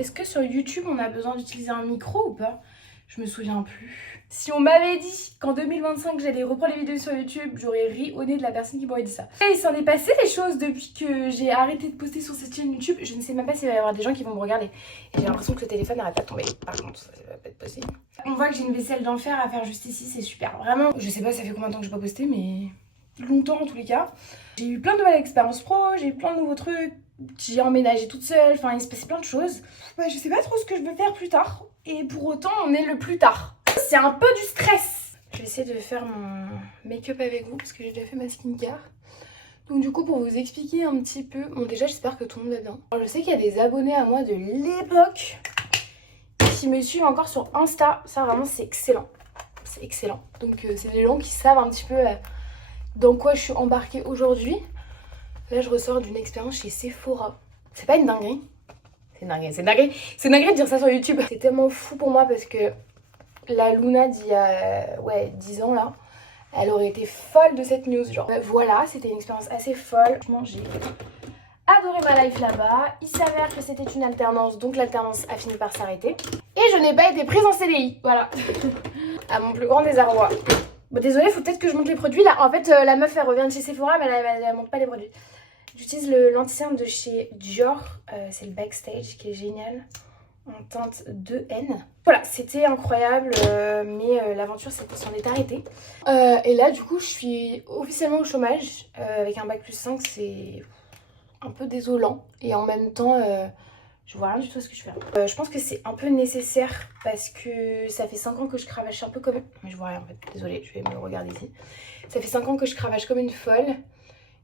Est-ce que sur YouTube on a besoin d'utiliser un micro ou pas? Je me souviens plus. Si on m'avait dit qu'en 2025 j'allais reprendre les vidéos sur YouTube, j'aurais ri au nez de la personne qui m'aurait dit ça. Et il s'en est passé des choses depuis que j'ai arrêté de poster sur cette chaîne YouTube. Je ne sais même pas s'il va y avoir des gens qui vont me regarder. Et j'ai l'impression que le téléphone n'arrête pas de tomber. Par contre, ça va pas être possible. On voit que j'ai une vaisselle d'enfer à faire juste ici, c'est super. Vraiment, je sais pas ça fait combien de temps que j'ai pas posté, mais longtemps en tous les cas. J'ai eu plein de nouvelles expériences pro, j'ai eu plein de nouveaux trucs. J'ai emménagé toute seule, enfin il se passait plein de choses. Ouais, je sais pas trop ce que je veux faire plus tard. Et pour autant, on est le plus tard. C'est un peu du stress. Je vais essayer de faire mon make-up avec vous parce que j'ai déjà fait ma skincare. Donc du coup, pour vous expliquer un petit peu... Bon déjà, j'espère que tout le monde va bien. Alors, je sais qu'il y a des abonnés à moi de l'époque qui me suivent encore sur Insta. Ça vraiment, c'est excellent. C'est excellent. Donc c'est des gens qui savent un petit peu dans quoi je suis embarquée aujourd'hui. Là, je ressors d'une expérience chez Sephora. C'est pas une dinguerie? C'est une dinguerie, c'est une dinguerie. C'est une dinguerie de dire ça sur YouTube. C'est tellement fou pour moi parce que la Luna d'il y a 10 ans là, elle aurait été folle de cette news. Genre, voilà, c'était une expérience assez folle. Franchement, j'ai adoré ma life là-bas. Il s'avère que c'était une alternance, donc l'alternance a fini par s'arrêter. Et je n'ai pas été prise en CDI, voilà. À mon plus grand désarroi. Bon, désolée, faut peut-être que je monte les produits là. En fait, la meuf elle revient de chez Sephora, mais elle monte pas les produits. J'utilise le l'anti-cerne de chez Dior, c'est le Backstage qui est génial, en teinte 2N. Voilà, c'était incroyable, mais l'aventure s'en est arrêtée. Et là, du coup, je suis officiellement au chômage, avec un bac plus 5, c'est un peu désolant. Et en même temps, je vois rien du tout à ce que je fais. Je pense que c'est un peu nécessaire parce que ça fait 5 ans que je cravache un peu comme... Mais je vois rien en fait, désolée, je vais me regarder ici. Ça fait 5 ans que je cravache comme une folle.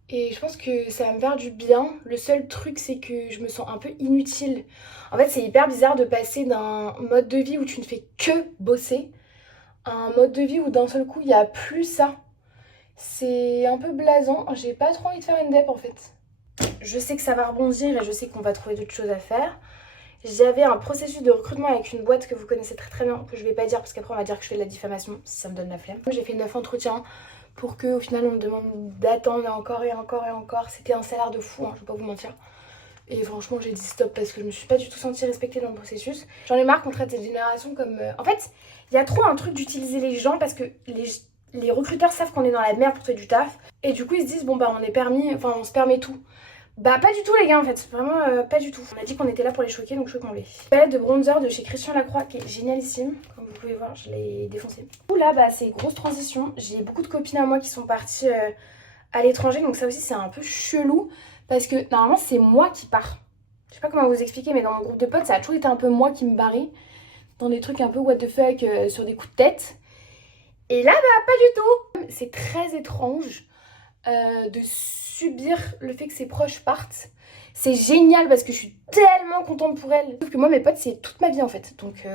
Et je pense que ça va me faire du bien. Le seul truc, c'est que je me sens un peu inutile. En fait, c'est hyper bizarre de passer d'un mode de vie où tu ne fais que bosser à un mode de vie où d'un seul coup, il n'y a plus ça. C'est un peu blasant. J'ai pas trop envie de faire une dep en fait. Je sais que ça va rebondir et je sais qu'on va trouver d'autres choses à faire. J'avais un processus de recrutement avec une boîte que vous connaissez très très bien, que je vais pas dire parce qu'après on va dire que je fais de la diffamation si ça me donne la flemme. J'ai fait 9 entretiens pour qu'au final on me demande d'attendre encore et encore et encore. C'était un salaire de fou, hein, je vais pas vous mentir. Et franchement j'ai dit stop parce que je me suis pas du tout sentie respectée dans le processus. J'en ai marre qu'on traite cette génération comme... En fait, il y a trop un truc d'utiliser les gens parce que les recruteurs savent qu'on est dans la merde pour trouver du taf. Et du coup ils se disent bon bah on est permis, enfin on se permet tout. Bah pas du tout les gars en fait, vraiment pas du tout. On a dit qu'on était là pour les choquer donc choquons-les. Palette de bronzer de chez Christian Lacroix qui est génialissime. Comme vous pouvez voir, je l'ai défoncé. Là bah c'est grosse transition. J'ai beaucoup de copines à moi qui sont parties à l'étranger donc ça aussi c'est un peu chelou. Parce que normalement c'est moi qui pars. Je sais pas comment vous expliquer mais dans mon groupe de potes ça a toujours été un peu moi qui me barrais. Dans des trucs un peu what the fuck sur des coups de tête. Et là bah pas du tout. C'est très étrange de subir le fait que ses proches partent. C'est génial parce que je suis tellement contente pour elle. Sauf que moi mes potes c'est toute ma vie en fait. Donc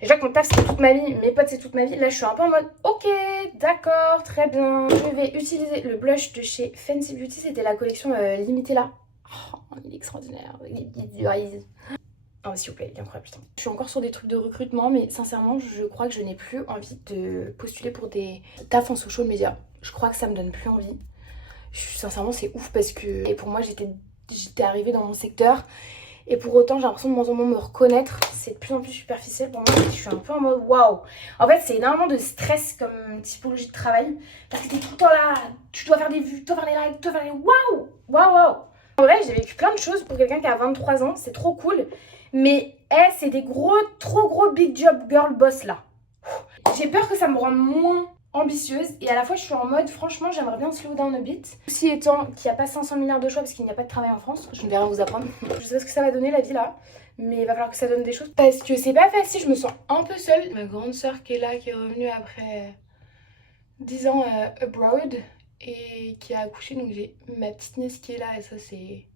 déjà que mon taf c'est toute ma vie, mes potes c'est toute ma vie. Là je suis un peu en mode ok d'accord très bien. Je vais utiliser le blush de chez Fancy Beauty. C'était la collection limitée là. Oh il est extraordinaire. Oh s'il vous plaît il est incroyable putain. Je suis encore sur des trucs de recrutement mais sincèrement je crois que je n'ai plus envie de postuler pour des tafs en social media. Je crois que ça me donne plus envie. Sincèrement c'est ouf parce que et pour moi j'étais arrivée dans mon secteur et pour autant j'ai l'impression de moins en moins me reconnaître. C'est de plus en plus superficiel pour moi. Je suis un peu en mode waouh. En fait c'est énormément de stress comme typologie de travail parce que t'es tout le temps là, tu dois faire des vues, tu dois faire des likes, tu dois faire des waouh waouh waouh. En vrai j'ai vécu plein de choses pour quelqu'un qui a 23 ans, c'est trop cool. Mais c'est des trop gros big job girl boss là. J'ai peur que ça me rende moins ambitieuse et à la fois je suis en mode franchement j'aimerais bien slow down a bit. Ceci étant qu'il n'y a pas 500 milliards de choix parce qu'il n'y a pas de travail en France, je ne vais rien vous apprendre. Je sais pas ce que ça va donner la vie là, mais il va falloir que ça donne des choses parce que c'est pas facile, je me sens un peu seule. Ma grande soeur qui est là, qui est revenue après 10 ans abroad et qui a accouché, donc j'ai ma petite nièce qui est là et ça c'est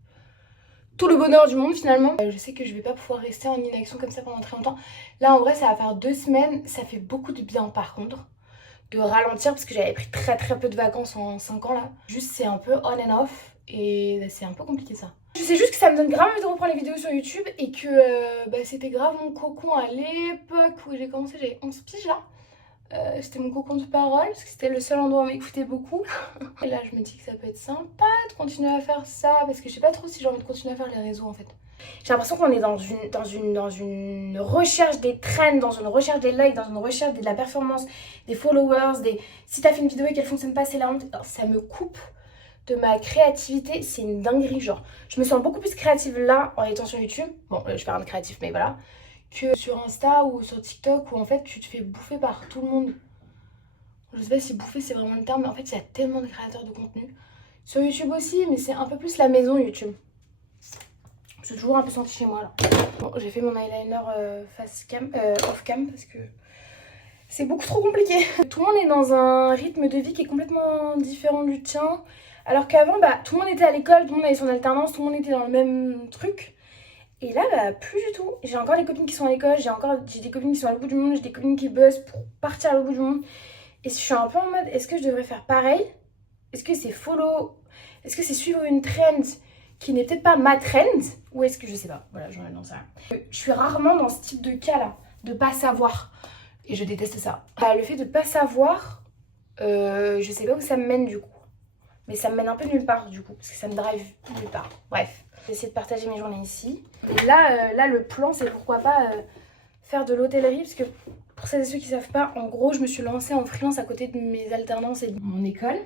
tout le bonheur du monde finalement. Je sais que je vais pas pouvoir rester en inaction comme ça pendant très longtemps. Là en vrai ça va faire 2 semaines, ça fait beaucoup de bien par contre de ralentir parce que j'avais pris très peu de vacances en 5 ans là. Juste c'est un peu on and off et c'est un peu compliqué ça. Je sais juste que ça me donne grave envie de reprendre les vidéos sur YouTube et que c'était grave mon cocon à l'époque où j'ai commencé, j'avais 11 piges là. C'était mon cocon de parole parce que c'était le seul endroit où on m'écoutait beaucoup. Et là je me dis que ça peut être sympa de continuer à faire ça parce que je sais pas trop si j'ai envie de continuer à faire les réseaux en fait. J'ai l'impression qu'on est dans une recherche des trends, dans une recherche des likes, dans une recherche de la performance, des followers, si t'as fait une vidéo et qu'elle fonctionne pas, c'est la honte. Ça me coupe de ma créativité, c'est une dinguerie, genre. Je me sens beaucoup plus créative là, en étant sur YouTube. Bon, je fais rien de créatif, mais voilà. Que sur Insta ou sur TikTok, où en fait, tu te fais bouffer par tout le monde. Je sais pas si bouffer, c'est vraiment le terme, mais en fait, il y a tellement de créateurs de contenu. Sur YouTube aussi, mais c'est un peu plus la maison YouTube. J'ai toujours un peu senti chez moi là. Bon, j'ai fait mon eyeliner off cam parce que c'est beaucoup trop compliqué. Tout le monde est dans un rythme de vie qui est complètement différent du tien. Alors qu'avant, bah, tout le monde était à l'école, tout le monde avait son alternance, tout le monde était dans le même truc. Et là, bah, plus du tout. J'ai encore des copines qui sont à l'école, j'ai des copines qui sont à l'autre bout du monde, j'ai des copines qui bossent pour partir à l'autre bout du monde. Et je suis un peu en mode, est-ce que je devrais faire pareil? Est-ce que c'est follow? Est-ce que c'est suivre une trend qui n'est peut-être pas ma trend? Ou est-ce que je sais pas? Voilà, j'en sais rien. Je suis rarement dans ce type de cas là, de pas savoir. Et je déteste ça. Bah, le fait de pas savoir, je sais pas où ça me mène du coup. Mais ça me mène un peu nulle part du coup, parce que ça me drive nulle part. Bref, j'essaie de partager mes journées ici. Et là le plan, c'est pourquoi pas faire de l'hôtellerie, parce que pour celles et ceux qui savent pas, en gros, je me suis lancée en freelance à côté de mes alternances et de mon école.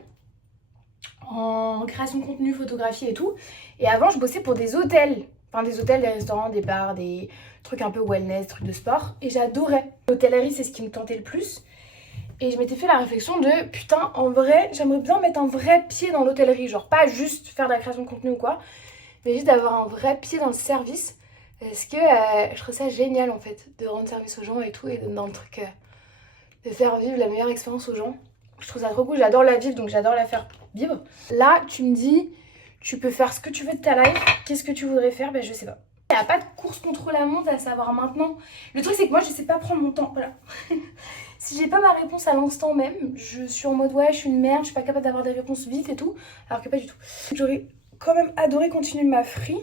En création de contenu, photographie et tout. Et avant, je bossais pour des hôtels. Enfin, des hôtels, des restaurants, des bars, des trucs un peu wellness, trucs de sport. Et j'adorais. L'hôtellerie, c'est ce qui me tentait le plus. Et je m'étais fait la réflexion de, putain, en vrai, j'aimerais bien mettre un vrai pied dans l'hôtellerie. Genre, pas juste faire de la création de contenu ou quoi, mais juste d'avoir un vrai pied dans le service. Parce que je trouve ça génial, en fait, de rendre service aux gens et tout. Et dans le truc de faire vivre la meilleure expérience aux gens. Je trouve ça trop cool, j'adore la vivre, donc j'adore la faire vivre. Là, tu me dis, tu peux faire ce que tu veux de ta life. Qu'est-ce que tu voudrais faire? Ben, je sais pas. Il n'y a pas de course contre la montre à savoir maintenant. Le truc, c'est que moi, je sais pas prendre mon temps. Voilà. Si j'ai pas ma réponse à l'instant même, je suis en mode, ouais, je suis une merde, je suis pas capable d'avoir des réponses vite et tout. Alors que pas du tout. J'aurais quand même adoré continuer ma free.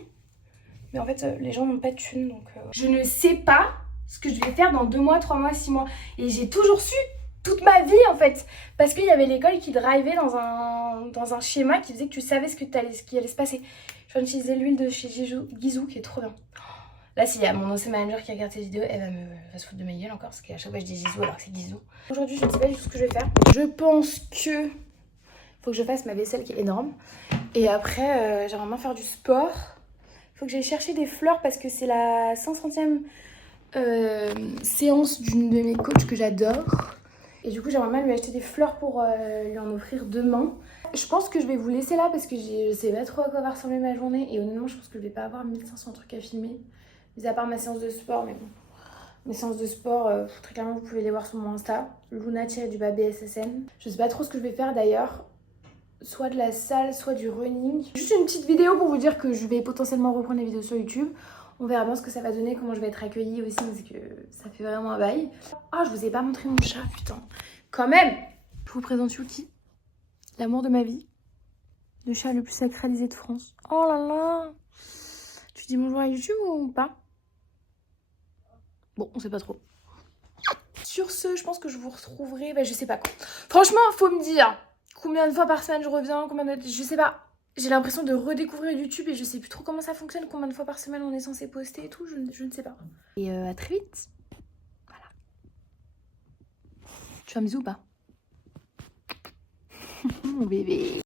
Mais en fait, les gens n'ont pas de thunes, donc... Je ne sais pas ce que je vais faire dans 2 mois, 3 mois, 6 mois. Et j'ai toujours su toute ma vie en fait, parce qu'il y avait l'école qui drivait dans un schéma qui faisait que tu savais ce qui allait se passer. Je viens d'utiliser l'huile de chez Guizou qui est trop bien. Là, s'il y a mon ancien manager qui regarde cette vidéo, elle va se foutre de ma gueule encore, parce qu'à chaque fois je dis Guizou alors que c'est Guizou. Aujourd'hui, je ne sais pas du tout ce que je vais faire. Je pense que faut que je fasse ma vaisselle qui est énorme. Et après, j'aimerais bien faire du sport. Faut que j'aille chercher des fleurs parce que c'est la 500e séance d'une de mes coachs que j'adore. Et du coup, j'aimerais bien lui acheter des fleurs pour lui en offrir demain. Je pense que je vais vous laisser là parce que je sais pas trop à quoi va ressembler ma journée. Et honnêtement, je pense que je vais pas avoir 1500 trucs à filmer. Mis à part ma séance de sport, mais bon. Mes séances de sport, très clairement, vous pouvez les voir sur mon Insta. Luna-BSSN. Je sais pas trop ce que je vais faire d'ailleurs. Soit de la salle, soit du running. Juste une petite vidéo pour vous dire que je vais potentiellement reprendre les vidéos sur YouTube. On verra bien ce que ça va donner, comment je vais être accueillie aussi, parce que ça fait vraiment un bail. Ah, je vous ai pas montré mon chat, putain. Quand même. Je vous présente Yuki, l'amour de ma vie. Le chat le plus sacralisé de France. Oh là là. Tu dis bonjour à YouTube ou pas? Bon, on sait pas trop. Sur ce, je pense que je vous retrouverai, je sais pas quoi. Franchement, faut me dire combien de fois par semaine je reviens, je sais pas. J'ai l'impression de redécouvrir YouTube et je sais plus trop comment ça fonctionne, combien de fois par semaine on est censé poster et tout, je ne sais pas. Et à très vite. Voilà. Tu fais un bisou ou pas? Mon bébé.